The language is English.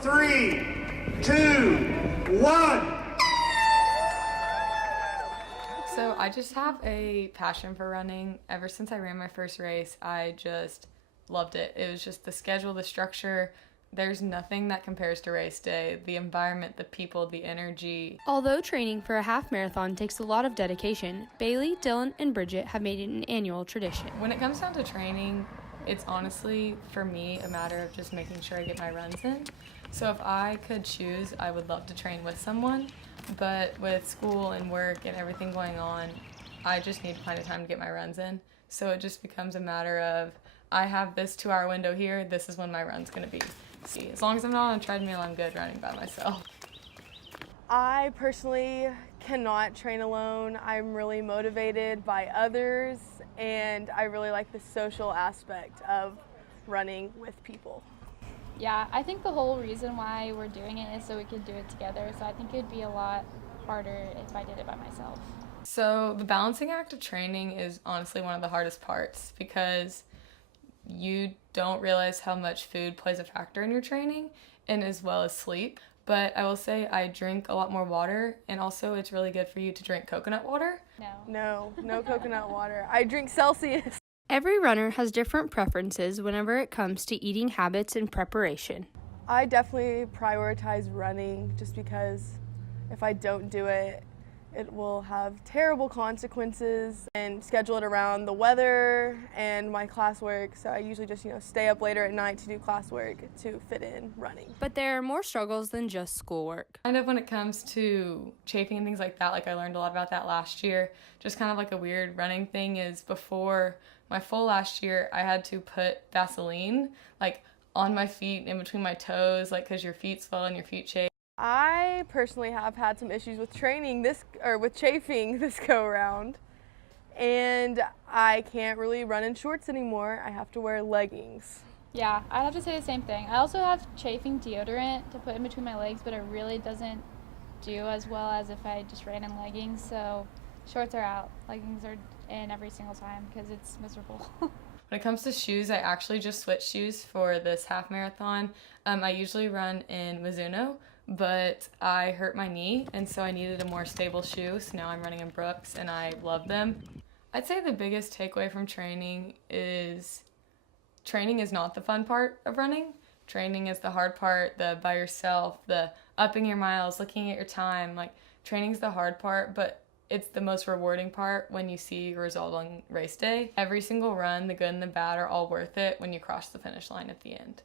3, 2, 1. So I just have a passion for running. Ever since I ran my first race, I just loved it. It was just the schedule, the structure. There's nothing that compares to race day. The environment, the people, the energy. Although training for a half marathon takes a lot of dedication, Bailey, Dylan, and Bridget have made it an annual tradition. When it comes down to training, it's honestly, for me, a matter of just making sure I get my runs in. So if I could choose, I would love to train with someone. But with school and work and everything going on, I just need to find a time to get my runs in. So it just becomes a matter of, I have this 2-hour window here, this is when my run's gonna be. See, as long as I'm not on a treadmill, I'm good running by myself. I personally cannot train alone. I'm really motivated by others, and I really like the social aspect of running with people. Yeah, I think the whole reason why we're doing it is so we could do it together. So I think it would be a lot harder if I did it by myself. So the balancing act of training is honestly one of the hardest parts because you don't realize how much food plays a factor in your training and as well as sleep. But I will say I drink a lot more water, and also it's really good for you to drink coconut water. No coconut water. I drink Celsius. Every runner has different preferences whenever it comes to eating habits and preparation. I definitely prioritize running just because if I don't do it, it will have terrible consequences, and schedule it around the weather and my classwork. So I usually just, stay up later at night to do classwork to fit in running. But there are more struggles than just schoolwork. Kind of when it comes to chafing and things like that, like I learned a lot about that last year. Just kind of like a weird running thing is before my full last year, I had to put Vaseline like on my feet, in between my toes, like because your feet swell and your feet chafe. I personally have had some issues with with chafing this go around, and I can't really run in shorts anymore. I have to wear leggings. Yeah, I'd have to say the same thing. I also have chafing deodorant to put in between my legs, but it really doesn't do as well as if I just ran in leggings. So shorts are out, leggings are in every single time because it's miserable. When it comes to shoes, I actually just switched shoes for this half marathon. I usually run in Mizuno, but I hurt my knee, and so I needed a more stable shoe, so now I'm running in Brooks, and I love them. I'd say the biggest takeaway from training is not the fun part of running. Training is the hard part, the by yourself, the upping your miles, looking at your time. Like, training's the hard part, but it's the most rewarding part when you see your result on race day. Every single run, the good and the bad, are all worth it when you cross the finish line at the end.